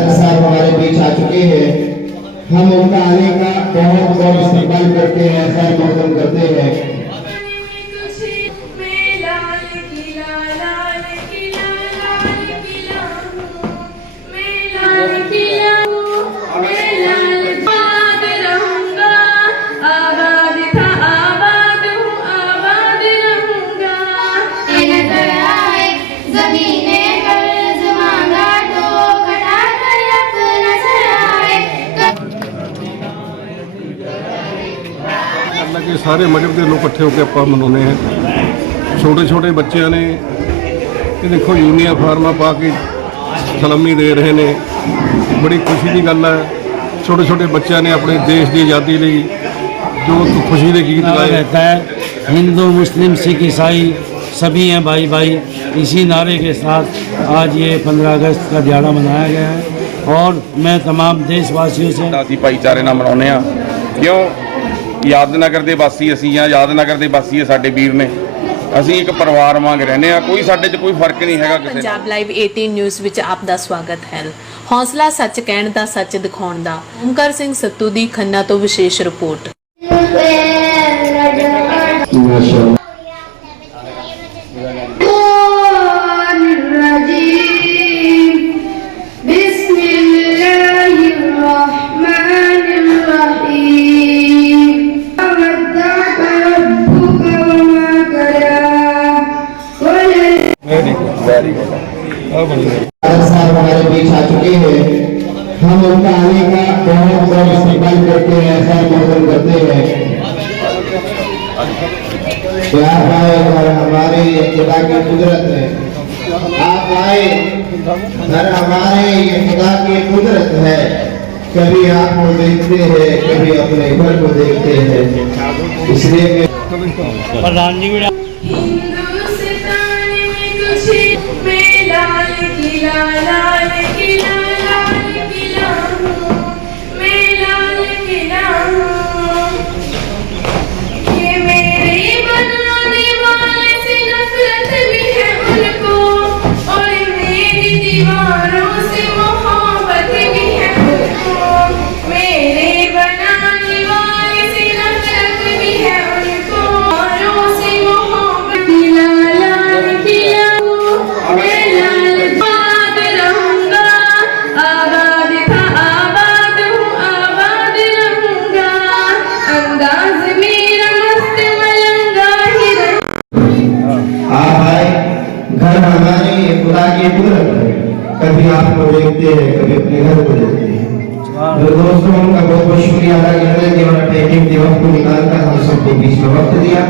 Father साहब हमारे बीच आ चुके हैं हम उनका आने का बहुत बहुत इस्तेमाल करते हैं खैर मौसम करते हैं ਹਾਲਾਂਕਿ ਸਾਰੇ ਮਜ਼ਹਬ ਦੇ ਲੋਕ ਇਕੱਠੇ ਹੋ ਕੇ ਆਪਾਂ ਮਨਾਉਂਦੇ ਹਾਂ ਛੋਟੇ ਛੋਟੇ ਬੱਚਿਆਂ ਨੇ ਇਹ ਦੇਖੋ ਯੂਨੀਆ ਫਾਰਮਾ ਪਾ ਕੇ ਸਲਾਮੀ ਦੇ ਰਹੇ ਨੇ ਬੜੀ ਖੁਸ਼ੀ ਦੀ ਗੱਲ ਹੈ ਛੋਟੇ ਛੋਟੇ ਬੱਚਿਆਂ ਨੇ ਆਪਣੇ ਦੇਸ਼ ਦੀ ਆਜ਼ਾਦੀ ਲਈ ਜੋ ਖੁਸ਼ੀ ਦੇ ਗੀਤ नारा ਗਾਏ रहता है हिंदू मुस्लिम सिख ईसाई सभी हैं भाई भाई इसी नारे के साथ आज ये 15 अगस्त का दिहाड़ा मनाया गया है और मैं तमाम देशवासियों से ਦਾ ਅਸੀਂ ਭਾਈਚਾਰੇ ਨਾਲ ਮਨਾਉਂਦੇ ਆ ਕਿਉਂ ਯਾਦ ਦੇ ਵਾਸੀ ਅਸੀਂ ਆ ਯਾਦ ਦੇ ਵਾਸੀ ਆ ਸਾਡੇ ਵੀਰ ਨੇ। ਅਸੀਂ ਇੱਕ ਪਰਿਵਾਰ ਵਾਂਗ ਰਹਿੰਦੇ ਆ ਕੋਈ ਸਾਡੇ 'ਚ ਕੋਈ ਫ਼ਰਕ ਨਹੀਂ ਹੈਗਾ ਕਿਸੇ ਪੰਜਾਬ ਲਾਈਵ 18 ਨਿਊਜ਼ ਵਿੱਚ ਆਪ ਦਾ ਸਵਾਗਤ ਹੈ। ਹੌਸਲਾ ਸੱਚ ਕਹਿਣ ਦਾ ਸੱਚ ਦਿਖਾਉਣ ਦਾ। ਓਮਕਰ ਸਿੰਘ ਸੱਤੂ ਦੀ ਖੰਨਾ ਤੋਂ ਵਿਸ਼ੇਸ਼ ਰਿਪੋਰਟ। آپ آئے اور ہمارے یہ خدا کی قدرت ہے۔ آپ آئے اور ہمارے یہ خدا کی قدرت ہے۔ کبھی آپ کو دیکھتے ہیں کبھی اپنے گھر کو دیکھتے ہیں۔ اس لیے جی میں کبھی آپ کو دیکھتے ہیں، کبھی اپنے گھر کو دیکھتے ہیں۔ دوستوں ان کا بہت بہت شکریہ ادا کرتا ہے کہ انہوں نے ٹیکنگ کے وقت کو نکال کر ہم سب کے بیچ میں وقت دیا۔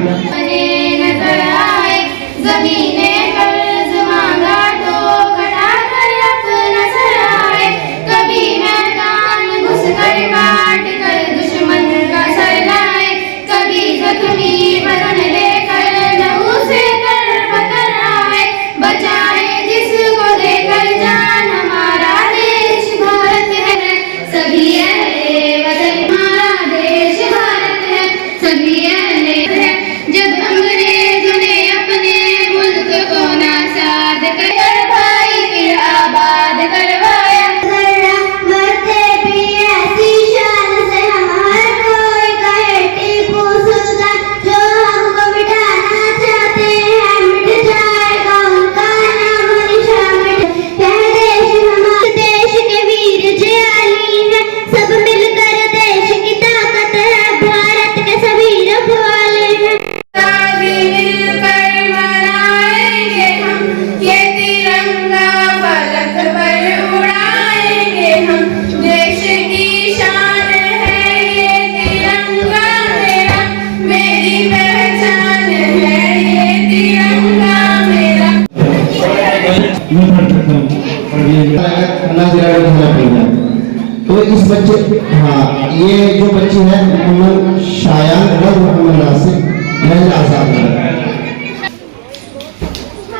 تو اس بچے ہاں یہ جو بچی ہے محمد شایان اور محمد ناصر محل آزاد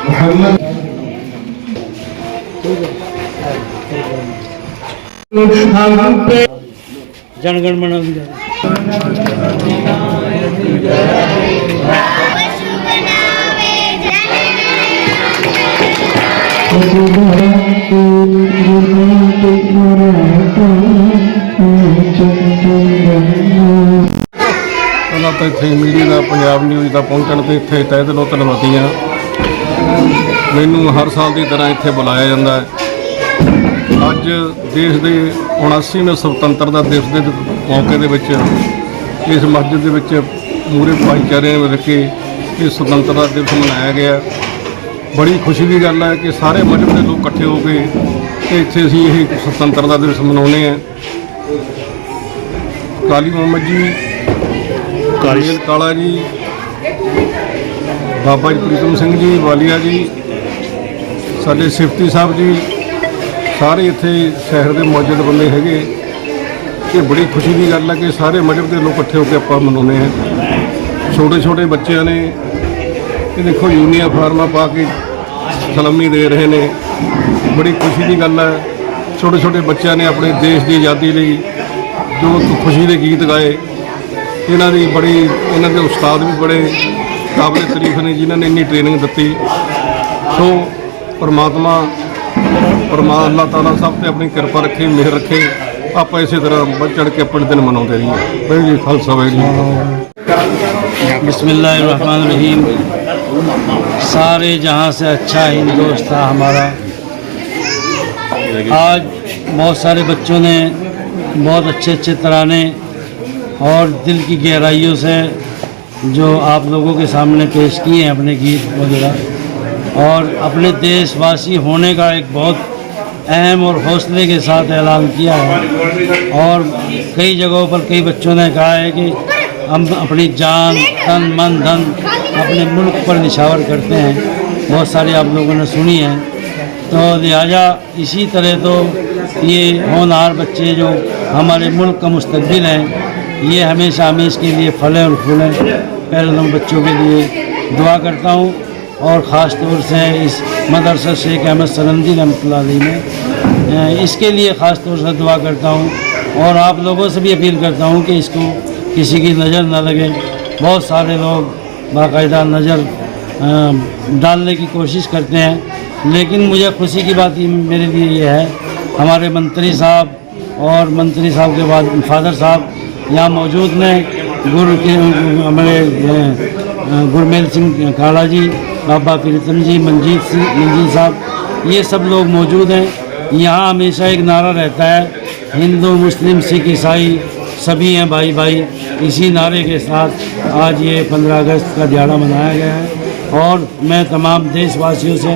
محمد ہم پہ جنگن منہ ਉਹਨਾਂ ਤੇ ਇੱਥੇ ਮੀਡੀਆ ਦਾ ਪੰਜਾਬ ਨਿਊਜ਼ ਦਾ ਪਹੁੰਚਣ ਤੇ ਇੱਥੇ ਤਹਿ ਦਿਲੋਂ ਧੰਨਵਾਦੀ ਆ ਮੈਨੂੰ ਹਰ ਸਾਲ ਦੀ ਤਰ੍ਹਾਂ ਇੱਥੇ ਬੁਲਾਇਆ ਜਾਂਦਾ ਹੈ। ਅੱਜ ਦੇਸ਼ ਦੇ 79ਵੇਂ ਸੁਤੰਤਰਤਾ ਦਿਵਸ ਦੇ ਮੌਕੇ ਦੇ ਵਿੱਚ, ਇਸ ਮਸਜਿਦ ਦੇ ਵਿੱਚ ਪੂਰੇ ਭਾਈਚਾਰੇ ਵਿੱਚ ਕੇ ਇਹ ਸੁਤੰਤਰਤਾ ਦਿਵਸ ਮਨਾਇਆ ਗਿਆ। ਬੜੀ ਖੁਸ਼ੀ ਦੀ ਗੱਲ ਹੈ ਕਿ ਸਾਰੇ ਮਜ਼ਹਬ ਦੇ ਲੋਕ ਇਕੱਠੇ ਹੋ ਕੇ ਤੇ ਇੱਥੇ ਅਸੀਂ ਇਹ ਸੁਤੰਤਰਤਾ ਦਿਵਸ ਮਨਾਉਂਦੇ ਹਾਂ। ਕਾਲੀ ਮੁਹੰਮਦ ਜੀ ਕਾਲੀਲ ਕਾਲਾ ਜੀ ਬਾਬਾ ਜੀ ਪ੍ਰੀਤਮ ਸਿੰਘ ਜੀ ਵਾਲੀਆ ਜੀ ਸਾਡੇ ਸਿਫਤੀ ਸਾਹਿਬ ਜੀ ਸਾਰੇ ਇੱਥੇ ਸ਼ਹਿਰ ਦੇ ਮੌਜੂਦ ਬੰਦੇ ਹੈਗੇ। ਇਹ ਬੜੀ ਖੁਸ਼ੀ ਦੀ ਗੱਲ ਹੈ ਕਿ ਸਾਰੇ ਮਜ਼ਹਬ ਦੇ ਲੋਕ ਇਕੱਠੇ ਹੋ ਕੇ ਆਪਾਂ ਮਨਾਉਂਦੇ ਹਾਂ। ਛੋਟੇ ਛੋਟੇ ਬੱਚਿਆਂ ਨੇ ਇਹ ਦੇਖੋ ਯੂਨੀਫਾਰਮਾਂ ਪਾ ਕੇ ਸਲਾਮੀ ਦੇ ਰਹੇ ਨੇ। ਬੜੀ ਖੁਸ਼ੀ ਦੀ ਗੱਲ ਹੈ। ਛੋਟੇ ਛੋਟੇ ਬੱਚਿਆਂ ਨੇ ਆਪਣੇ ਦੇਸ਼ ਦੀ ਆਜ਼ਾਦੀ ਲਈ ਜੋ ਖੁਸ਼ੀ ਦੇ ਗੀਤ ਗਾਏ, ਇਹਨਾਂ ਦੀ ਬੜੀ, ਇਹਨਾਂ ਦੇ ਉਸਤਾਦ ਵੀ ਬੜੇ ਕਾਬਲੇ ਤਾਰੀਫ ਨੇ ਜਿਨ੍ਹਾਂ ਨੇ ਇੰਨੀ ਟ੍ਰੇਨਿੰਗ ਦਿੱਤੀ। ਸੋ ਪਰਮਾਤਮਾ, ਪਰਮਾ ਅੱਲਾਹ ਤਾਲਾ ਸਭ ਤੇ ਆਪਣੀ ਕਿਰਪਾ ਰੱਖੇ, ਮਿਹਰ ਰੱਖੇ। ਆਪਾਂ ਇਸੇ ਤਰ੍ਹਾਂ ਵੱਧ ਚੜ ਕੇ ਆਪਣੇ ਦਿਨ ਮਨਾਉਂਦੇ ਰਹੀਏ। ਵਾਹਿਗੁਰੂ ਜੀ ਖਾਲਸਾ, ਵਾਹਿਗੁਰੂ ਜੀ ਕੀ ਫਤਿਹ। سارے جہاں سے اچھا ہندوست تھا ہمارا۔ آج بہت سارے بچوں نے بہت اچھے اچھے ترانے اور دل کی گہرائیوں سے جو آپ لوگوں کے سامنے پیش کیے ہیں اپنے گیت وغیرہ۔ اور اپنے دیش واسی ہونے کا ایک بہت اہم اور حوصلے کے ساتھ اعلان کیا ہے۔ اور کئی جگہوں پر کئی بچوں نے کہا ہے کہ ہم اپنی جان، تن، من، دھن اپنے ملک پر نشاور کرتے ہیں۔ بہت سارے آپ لوگوں نے سنی ہیں۔ تو لہٰذا اسی طرح تو یہ ہونہار بچے جو ہمارے ملک کا مستقبل ہیں، یہ ہمیشہ ہمیں اس کے لیے پھلیں اور پھولیں پہلے ہم بچوں کے لیے دعا کرتا ہوں۔ اور خاص طور سے اس مدرسہ شیخ احمد سرندی رحمۃ اللہ علیہ میں اس کے لیے خاص طور سے دعا کرتا ہوں۔ اور آپ لوگوں سے بھی اپیل کرتا ہوں کہ اس کو کسی کی نظر نہ لگے۔ بہت سارے لوگ باقاعدہ نظر ڈالنے کی کوشش کرتے ہیں۔ لیکن مجھے خوشی کی بات میرے لیے یہ ہے، ہمارے منتری صاحب اور منتری صاحب کے بعد فادر صاحب یہاں موجود ہیں۔ گر کے، ہمارے گرمیل سنگھ کالا جی بابا پریتم جی منجیت سنگھ منجیت صاحب، یہ سب لوگ موجود ہیں۔ یہاں ہمیشہ ایک نعرہ رہتا ہے، ہندو، مسلم، سکھ، عیسائی، سبھی ہیں بھائی بھائی، اسی نعرے کے ساتھ آج یہ پندرہ اگست کا دیہڑا منایا گیا ہے اور میں تمام دیش واسیوں سے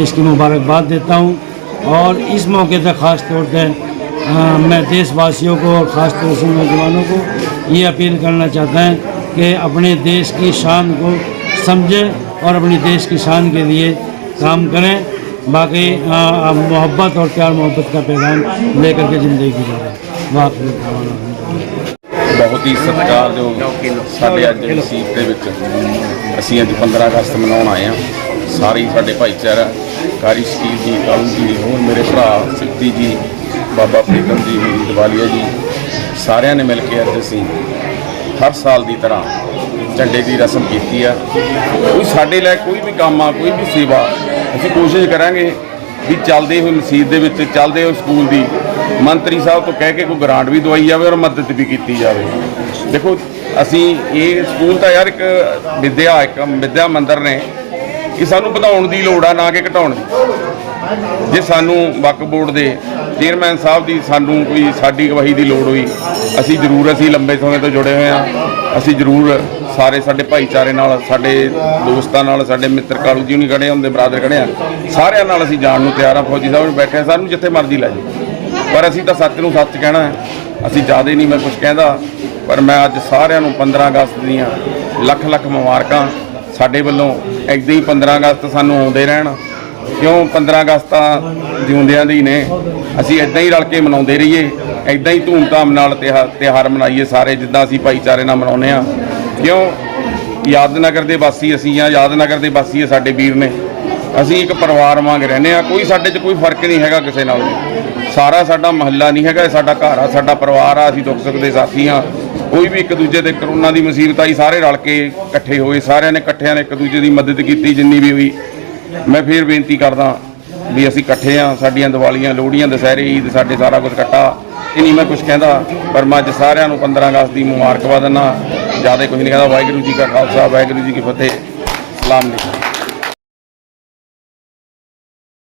اس کی مبارکباد دیتا ہوں اور اس موقع پہ خاص طور پہ میں دیش واسیوں کو اور خاص طور سے نوجوانوں کو یہ اپیل کرنا چاہتا ہے کہ اپنے دیش کی شان کو سمجھیں اور اپنی دیش کی شان کے لیے کام کریں۔ باقی محبت اور پیار محبت کا پیغام لے کر کے زندگی گزاریں۔ واقعی ਬਹੁਤ ਹੀ ਸਤਿਕਾਰਯੋਗ ਸਾਡੇ ਅੱਜ ਨਸੀਬ ਦੇ ਵਿੱਚ ਅਸੀਂ ਅੱਜ 15 ਅਗਸਤ ਮਨਾਉਣ ਆਏ ਹਾਂ। ਸਾਰੇ ਸਾਡੇ ਭਾਈਚਾਰਾ, ਕਾਰੀ ਸ਼ਕੀਰ ਜੀ, ਕਾਲੂ ਜੀ, ਹੋਰ ਮੇਰੇ ਭਰਾ ਸਿੱਧੀ ਜੀ, ਬਾਬਾ ਪ੍ਰੀਤਮ ਜੀ ਮੇਰੀ ਦਿਵਾਲੀਆ ਜੀ, ਸਾਰਿਆਂ ਨੇ ਮਿਲ ਕੇ ਅੱਜ ਅਸੀਂ ਹਰ ਸਾਲ ਦੀ ਤਰ੍ਹਾਂ ਝੰਡੇ ਦੀ ਰਸਮ ਕੀਤੀ ਆ। ਕੋਈ ਸਾਡੇ ਲਈ ਕੋਈ ਵੀ ਕੰਮ ਆ, ਕੋਈ ਵੀ ਸੇਵਾ, ਅਸੀਂ ਕੋਸ਼ਿਸ਼ ਕਰਾਂਗੇ ਵੀ ਚੱਲਦੇ ਹੋਏ ਮਸਜਿਦ ਦੇ ਵਿੱਚ, ਚੱਲਦੇ ਹੋਏ ਸਕੂਲ ਦੀ ਮੰਤਰੀ ਸਾਹਿਬ ਤੋਂ ਕਹਿ ਕੇ ਕੋਈ ਗ੍ਰਾਂਟ ਵੀ ਦਵਾਈ ਜਾਵੇ ਔਰ ਮਦਦ ਵੀ ਕੀਤੀ ਜਾਵੇ। ਦੇਖੋ, ਅਸੀਂ ਇਹ ਸਕੂਲ ਤਾਂ ਯਾਰ ਇੱਕ ਵਿਦਿਆ ਇੱਕ ਵਿਦਿਆ ਮੰਦਰ ਨੇ ਕਿ ਸਾਨੂੰ ਵਧਾਉਣ ਦੀ ਲੋੜ ਆ, ਨਾ ਕਿ ਘਟਾਉਣ ਦੀ। ਜੇ ਸਾਨੂੰ ਵਕਫ ਬੋਰਡ ਦੇ ਚੇਅਰਮੈਨ ਸਾਹਿਬ ਦੀ ਸਾਨੂੰ ਕੋਈ ਸਾਡੀ ਗਵਾਹੀ ਦੀ ਲੋੜ ਹੋਈ, ਅਸੀਂ ਜ਼ਰੂਰ ਅਸੀਂ ਲੰਬੇ ਸਮੇਂ ਤੋਂ ਜੁੜੇ ਹੋਏ ਆ ਅਸੀਂ ਜ਼ਰੂਰ ਸਾਰੇ ਸਾਡੇ ਭਾਈਚਾਰੇ ਨਾਲ, ਸਾਡੇ ਦੋਸਤਾਂ ਨਾਲ, ਸਾਡੇ ਮਿੱਤਰ ਕਾਲੂ ਜੀ ਹੁਣੀ ਖੜੇ ਹੁੰਦੇ ਬਰਾਦਰ ਖੜੇ ਆ। ਸਾਰਿਆਂ ਨਾਲ ਅਸੀਂ ਜਾਣ ਨੂੰ ਤਿਆਰ ਆ, ਫੌਜੀ ਸਾਹਿਬ ਨੂੰ ਬੈਠੇ ਆ, ਸਾਨੂੰ ਜਿੱਥੇ ਮਰਜ਼ੀ ਲੈ ਜਾਓ। ਪਰ ਅਸੀਂ ਤਾਂ ਸੱਚ ਨੂੰ ਸੱਚ ਕਹਿਣਾ ਅਸੀਂ ਜ਼ਿਆਦਾ ਨਹੀਂ, ਮੈਂ ਕੁਝ ਕਹਿੰਦਾ, ਪਰ ਮੈਂ ਅੱਜ ਸਾਰਿਆਂ ਨੂੰ 15 ਅਗਸਤ ਦੀਆਂ ਲੱਖ ਲੱਖ ਮੁਬਾਰਕਾਂ ਸਾਡੇ ਵੱਲੋਂ ਐਦਾਂ ਹੀ 15 ਅਗਸਤ ਸਾਨੂੰ ਆਉਂਦੇ ਰਹਿਣ। ਕਿਉਂ 15 ਅਗਸਤ ਤਾਂ ਜਿਉਂਦਿਆਂ ਦੀ ਨੇ। ਅਸੀਂ ਇਦਾਂ ਹੀ ਰਲ ਕੇ ਮਨਾਉਂਦੇ ਰਹੀਏ। ਇਦਾਂ ਹੀ ਧੂਮਧਾਮ ਨਾਲ ਤਿਉਹਾਰ ਤਿਉਹਾਰ ਮਨਾਈਏ ਸਾਰੇ, ਜਿੱਦਾਂ ਅਸੀਂ ਭਾਈਚਾਰੇ ਨਾਲ ਮਨਾਉਂਦੇ ਆ ਕਿਉਂ? ਯਾਦਨਗਰ ਦੇ ਵਾਸੀ ਅਸੀਂ ਆ ਯਾਦਨਗਰ ਦੇ ਵਾਸੀ ਆ ਸਾਡੇ ਵੀਰ ਨੇ। ਅਸੀਂ ਇੱਕ ਪਰਿਵਾਰ ਵਾਂਗ ਰਹਿੰਦੇ ਆ ਕੋਈ ਸਾਡੇ 'ਚ ਕੋਈ ਫ਼ਰਕ ਨਹੀਂ ਹੈਗਾ ਕਿਸੇ ਨਾਲ। ਸਾਰਾ ਸਾਡਾ ਮਹੱਲਾ ਨਹੀਂ ਹੈਗਾ, ਸਾਡਾ ਘਰ ਆ, ਸਾਡਾ ਪਰਿਵਾਰ ਆ, ਅਸੀਂ ਦੁੱਖ ਸੁੱਖ ਦੇ ਸਾਥੀ ਆ ਕੋਈ ਵੀ ਇੱਕ ਦੂਜੇ ਦੇ ਕਰੋਨਾ ਦੀ ਮੁਸੀਬਤ ਆਈ, ਸਾਰੇ ਰਲ ਕੇ ਇਕੱਠੇ ਹੋਏ, ਸਾਰਿਆਂ ਨੇ ਇਕੱਠਿਆਂ ਨੇ ਇੱਕ ਦੂਜੇ ਦੀ ਮਦਦ ਕੀਤੀ ਜਿੰਨੀ ਵੀ ਹੋਈ। ਮੈਂ ਫੇਰ ਬੇਨਤੀ ਕਰਦਾ ਵੀ ਅਸੀਂ ਇਕੱਠੇ ਆ, ਸਾਡੀਆਂ ਦੀਵਾਲੀਆਂ, ਲੋਹੜੀਆਂ, ਦੁਸਹਿਰੇ, ਈਦ, ਸਾਡੇ ਸਾਰਾ ਕੁਝ ਇਕੱਠਾ। ਇਹ ਨਹੀਂ ਮੈਂ ਕੁਝ ਕਹਿੰਦਾ, ਪਰ ਮੈਂ ਅੱਜ ਸਾਰਿਆਂ ਨੂੰ 15 ਅਗਸਤ ਦੀ ਮੁਬਾਰਕਬਾਦ ਦਿੰਦਾ। ਜ਼ਿਆਦਾ ਕੁਝ ਨਹੀਂ ਕਹਿੰਦਾ, ਵਾਹਿਗੁਰੂ ਜੀ ਕਾ ਖਾਲਸਾ, ਵਾਹਿਗੁਰੂ ਜੀ ਕੀ ਫਤਿਹ। ਸਲਾਮ ਅਲੈਕੁਮ।